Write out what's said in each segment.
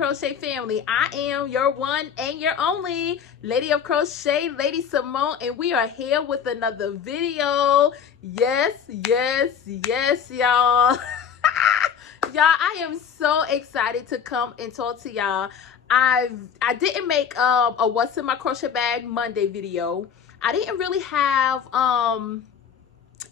Lady-of-Crochet family. I am your one and your only Lady of Crochet, Lady Simone, and we are here with another video. Yes, y'all. Y'all, I am so excited to come and talk to y'all. I didn't make a What's in My Crochet Bag Monday video. I didn't really have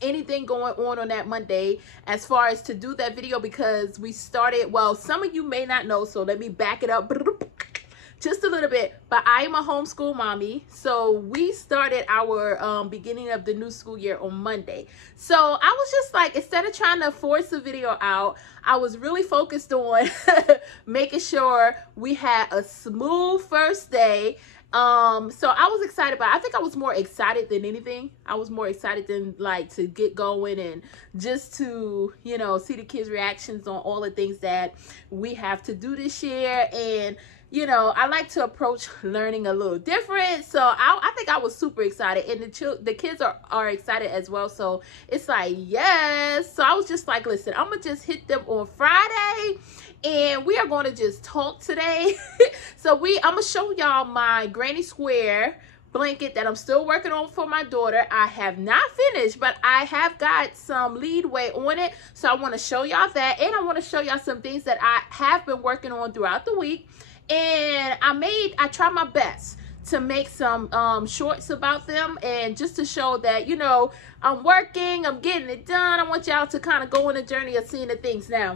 anything going on that Monday as far as to do that video because we started, well, some of you may not know, so let me back it up just a little bit. But I am a homeschool mommy, so we started our beginning of the new school year on Monday. So I was just like, instead of trying to force the video out, I was really focused on making sure we had a smooth first day. So I was excited, but I think I was more excited than anything. I was more excited than like to get going and just to, you know, see the kids' reactions on all the things that we have to do this year. And you know, I like to approach learning a little different. So I think I was super excited, and the kids are excited as well. So it's like, yes. So I was just like, listen, I'm gonna just hit them on Friday, and we are going to just talk today. So I'm gonna show y'all my granny square blanket that I'm still working on for my daughter. I have not finished, but I have got some leadway on it. So I want to show y'all that, and I want to show y'all some things that I have been working on throughout the week. And I tried my best to make some shorts about them, and just to show that, you know, I'm working, I'm getting it done. I want y'all to kind of go on a journey of seeing the things. Now,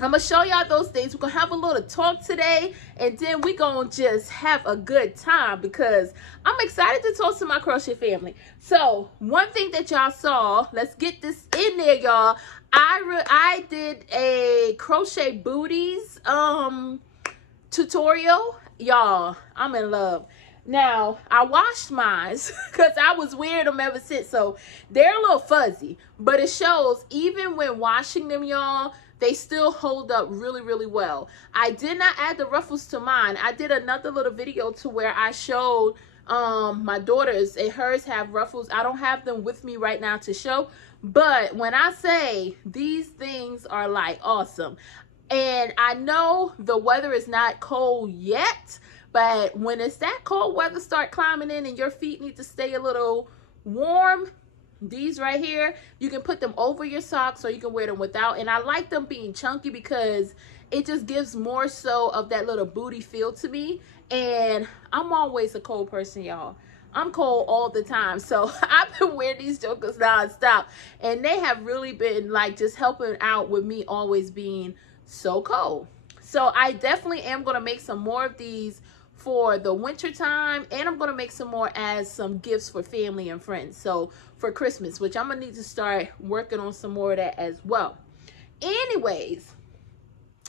I'm going to show y'all those things. We're going to have a little talk today, and then we're going to just have a good time because I'm excited to talk to my crochet family. So, one thing that y'all saw, let's get this in there, y'all. I did a crochet booties tutorial. Y'all, I'm in love. Now, I washed mine because I was wearing them ever since, so they're a little fuzzy, but it shows even when washing them, y'all, they still hold up really well. I did not add the ruffles to mine. I did another little video to where I showed my daughters, and hers have ruffles. I don't have them with me right now to show, but when I say these things are like awesome. And I know the weather is not cold yet, but when it's that cold weather start climbing in and your feet need to stay a little warm, these right here, you can put them over your socks or you can wear them without. And I like them being chunky because it just gives more so of that little booty feel to me. And I'm always a cold person, y'all. I'm cold all the time, so I've been wearing these jokers nonstop, and they have really been like just helping out with me always being so cold. So I definitely am going to make some more of these for the winter time, and I'm going to make some more as some gifts for family and friends, so for Christmas, which I'm gonna need to start working on some more of that as well. Anyways,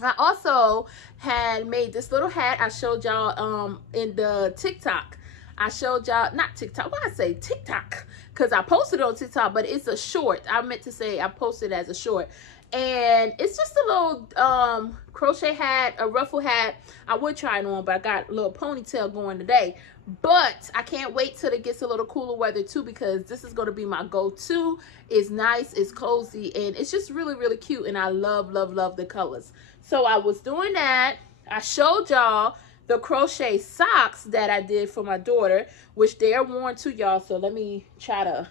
I also had made this little hat. I showed y'all in the TikTok. I showed y'all, not TikTok, why I say TikTok, because I posted it on TikTok, but it's a short. I meant to say I posted it as a short. And it's just a little crochet hat, a ruffle hat. I would try it on, but I got a little ponytail going today. But I can't wait till it gets a little cooler weather too, because this is going to be my go-to. It's nice, it's cozy, and it's just really cute. And I love the colors. So I was doing that. I showed y'all the crochet socks that I did for my daughter, which they're worn to y'all. So let me try to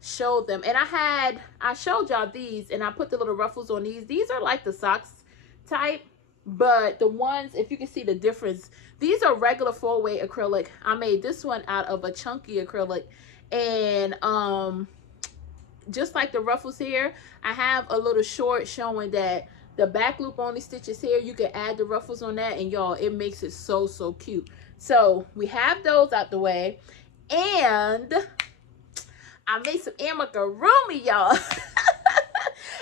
show them. And I showed y'all these, and I put the little ruffles on these. These are like the socks type, but the ones, if you can see the difference, these are regular 4-way acrylic. I made this one out of a chunky acrylic, and just like the ruffles here, I have a little short showing that the back loop only stitches here. You can add the ruffles on that, and y'all, it makes it so cute. So we have those out the way, and I made some amigurumi, y'all.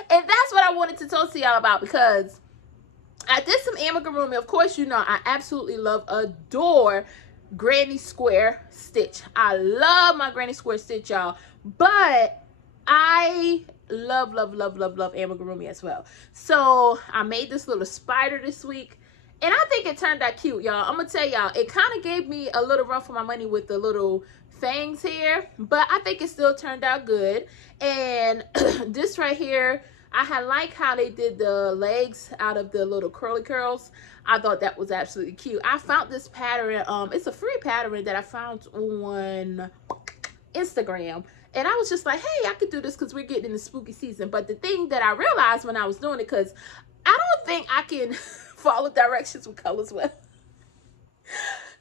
And that's what I wanted to talk to y'all about, because I did some amigurumi. Of course, you know, I absolutely adore granny square stitch. I love my granny square stitch, y'all. But I love amigurumi as well. So I made this little spider this week, and I think it turned out cute, y'all. I'm gonna tell y'all, it kind of gave me a little run for my money with the little fangs here, but I think it still turned out good. And this right here, I had liked how they did the legs out of the little curly curls. I thought that was absolutely cute. I found this pattern. It's a free pattern that I found on Instagram. And I was just like, hey, I could do this because we're getting in the spooky season. But the thing that I realized when I was doing it, because I don't think I can follow directions with colors well.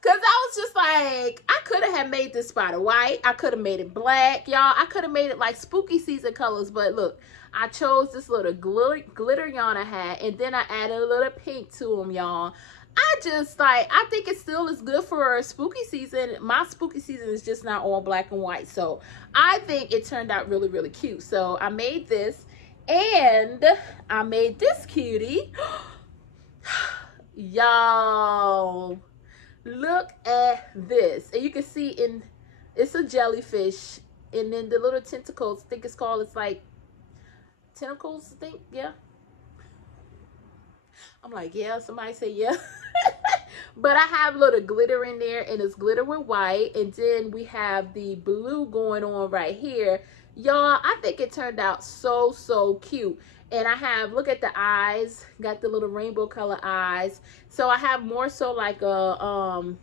Because I was just like, I could have made this spider white. I could have made it black, y'all. I could have made it like spooky season colors. But look, I chose this little glitter yarn I had. And then I added a little pink to them, y'all. I just like, I think it still is good for spooky season. My spooky season is just not all black and white. So I think it turned out really, really cute. So I made this. And I made this cutie. Y'all, look at this. And you can see it's a jellyfish. And then the little tentacles, I think it's called, it's like tentacles, I think, yeah. I'm like, yeah, somebody say yeah. But I have a little glitter in there, and it's glitter with white. And then we have the blue going on right here. Y'all, I think it turned out so, so cute. And I have, look at the eyes, got the little rainbow color eyes. So I have more so like a,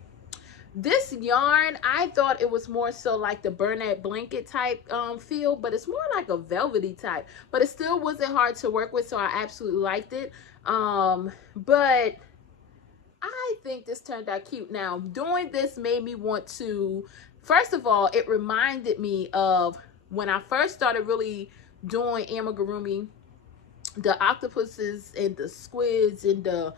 this yarn, I thought it was more so like the Bernat blanket type feel, but it's more like a velvety type. But it still wasn't hard to work with, so I absolutely liked it. But I think this turned out cute. Now, doing this made me want to, first of all, it reminded me of when I first started really doing amigurumi, the octopuses and the squids and the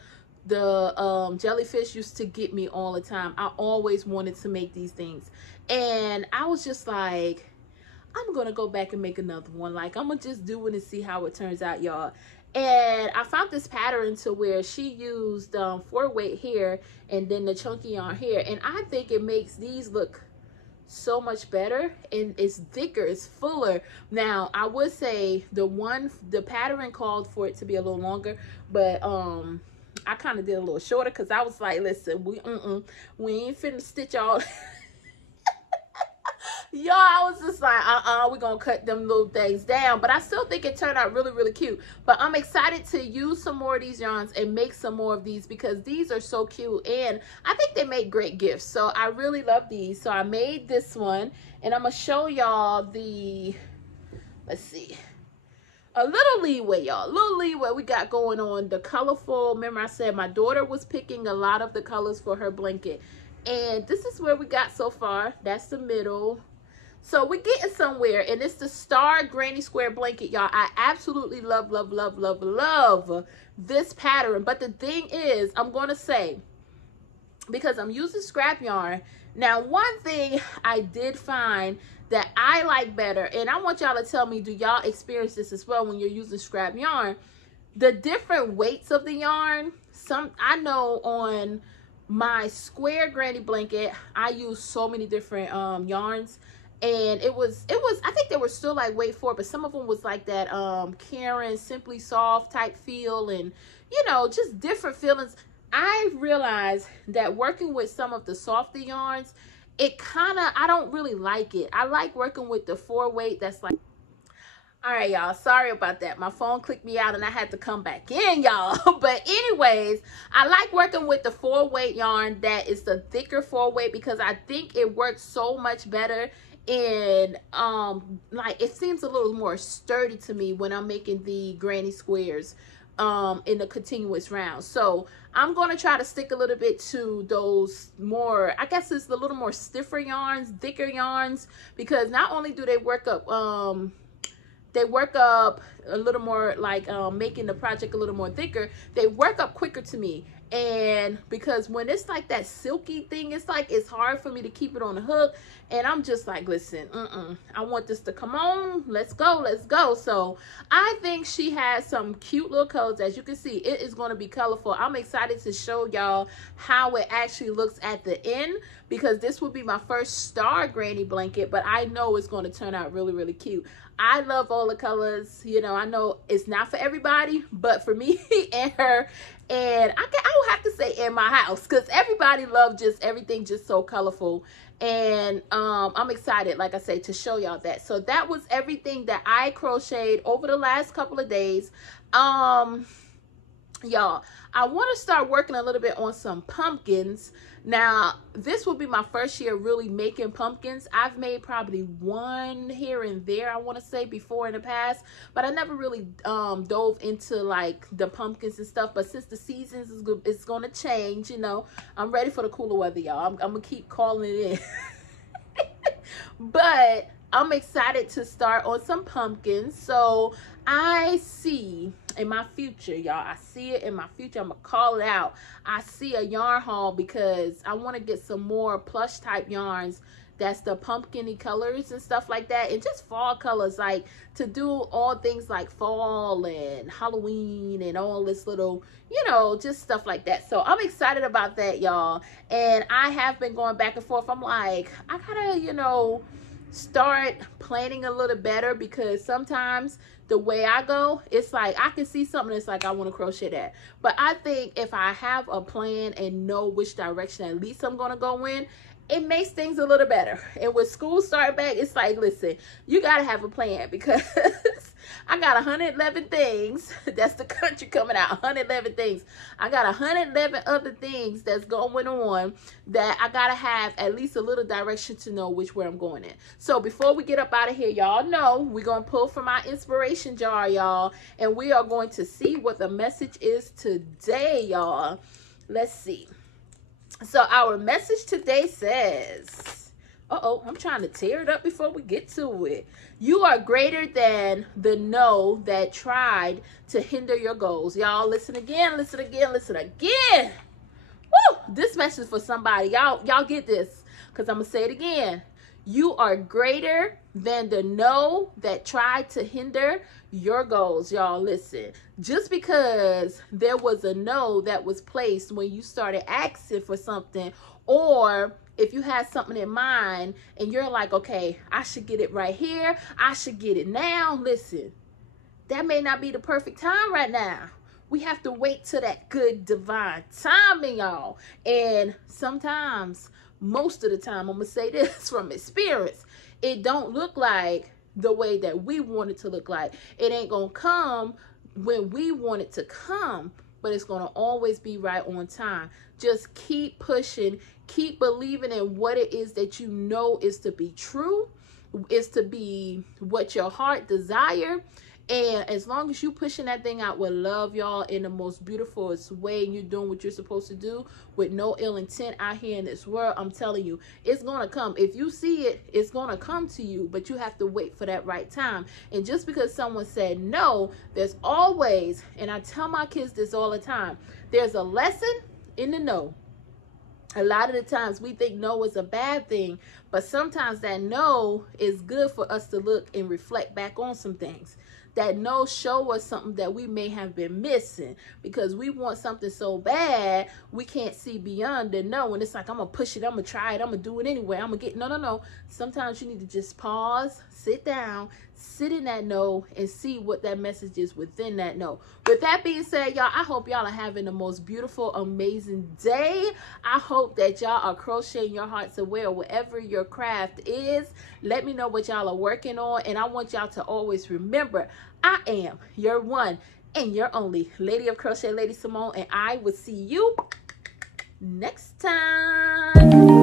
jellyfish used to get me all the time. I always wanted to make these things. And I was just like, I'm going to go back and make another one. Like, I'm going to just do it and see how it turns out, y'all. And I found this pattern to where she used 4-weight here and then the chunky yarn here. And I think it makes these look so much better, and it's thicker, it's fuller. Now, I would say the pattern called for it to be a little longer, but I kind of did a little shorter because I was like, listen, we ain't finna stitch all. Y'all, I was just like, we're gonna cut them little things down. But I still think it turned out really, really cute. But I'm excited to use some more of these yarns and make some more of these because these are so cute. And I think they make great gifts. So I really love these. So I made this one. And I'm gonna show y'all the, let's see, a little leeway, y'all. A little leeway we got going on. The colorful, remember I said my daughter was picking a lot of the colors for her blanket. And this is where we got so far. That's the middle. So we're getting somewhere, and it's the Star Granny Square blanket, y'all. I absolutely love, love, love, love, love this pattern. But the thing is, I'm going to say, because I'm using scrap yarn, now one thing I did find that I like better, and I want y'all to tell me, do y'all experience this as well when you're using scrap yarn? The different weights of the yarn. I know on my square granny blanket, I use so many different yarns. And it was I think they were still like weight 4, but some of them was like that Karen Simply Soft type feel, and you know, just different feelings. I realized that working with some of the softer yarns, it kind of, I don't really like it. I like working with the 4-weight that's like, all right, y'all, sorry about that. My phone clicked me out and I had to come back in, y'all. But anyways, I like working with the 4-weight yarn that is the thicker 4-weight because I think it works so much better. And like, it seems a little more sturdy to me when I'm making the granny squares in the continuous round. So I'm going to try to stick a little bit to those more, I guess it's a little more stiffer yarns, thicker yarns, because not only do they work up a little more, like making the project a little more thicker, they work up quicker to me. And because when it's like that silky thing, it's like it's hard for me to keep it on the hook. And I'm just like, listen, I want this to come on. Let's go, let's go. So I think she has some cute little colors. As you can see, it is going to be colorful. I'm excited to show y'all how it actually looks at the end, because this will be my first Star Granny blanket, but I know it's going to turn out really, really cute. I love all the colors. You know, I know it's not for everybody, but for me and her, and I will have to say in my house, because everybody loves just everything just so colorful. And I'm excited, like I say, to show y'all that. So that was everything that I crocheted over the last couple of days. Y'all, I want to start working a little bit on some pumpkins. Now, this will be my first year really making pumpkins. I've made probably one here and there, I want to say, before in the past, but I never really dove into like the pumpkins and stuff. But since the seasons is going to change, you know, I'm ready for the cooler weather, y'all. I'm going to keep calling it in. But I'm excited to start on some pumpkins. So I see in my future, y'all, I see it in my future. I'm gonna call it out. I see a yarn haul because I want to get some more plush type yarns that's the pumpkin-y colors and stuff like that, and just fall colors, like to do all things like fall and Halloween and all this little, you know, just stuff like that. So I'm excited about that, y'all. And I have been going back and forth. I'm like, I gotta, you know, start planning a little better, because sometimes the way I go, it's like I can see something, it's like I want to crochet that. But I think if I have a plan and know which direction at least I'm going to go in, it makes things a little better. And with school starting back, it's like, listen, you got to have a plan, because I got 111 things. That's the country coming out, 111 things. I got 111 other things that's going on that I got to have at least a little direction to know which way I'm going in. So before we get up out of here, y'all know we're going to pull from our inspiration jar, y'all. And we are going to see what the message is today, y'all. Let's see. So our message today says, I'm trying to tear it up before we get to it. You are greater than the no that tried to hinder your goals. Y'all, listen again, listen again, listen again. Woo! This message is for somebody. Y'all get this, because I'm going to say it again. You are greater than the no that tried to hinder your goals. Y'all, listen. Just because there was a no that was placed when you started asking for something, or if you had something in mind and you're like, okay, I should get it right here, I should get it now. Listen, that may not be the perfect time right now. We have to wait till that good divine timing, y'all. And sometimes, most of the time, I'm going to say this from experience, it don't look like the way that we want it to look like. It ain't going to come when we want it to come, but it's going to always be right on time. Just keep pushing, keep believing in what it is that you know is to be true, is to be what your heart desire. And as long as you pushing that thing out with love, y'all, in the most beautiful way, and you're doing what you're supposed to do with no ill intent out here in this world, I'm telling you, it's going to come. If you see it, it's going to come to you, but you have to wait for that right time. And just because someone said no, there's always, and I tell my kids this all the time, there's a lesson in the no. A lot of the times we think no is a bad thing, but sometimes that no is good for us to look and reflect back on some things. That no show us something that we may have been missing, because we want something so bad we can't see beyond the no. And it's like, I'm gonna push it, I'm gonna try it, I'm gonna do it anyway, I'm gonna get no. Sometimes you need to just pause, sit down, sit in that no, and see what that message is within that no. With that being said, y'all, I hope y'all are having the most beautiful, amazing day. I hope that y'all are crocheting your hearts away, wherever your craft is. Let me know what y'all are working on, and I want y'all to always remember, I am your one and your only Lady of Crochet, Lady Simone, and I will see you next time.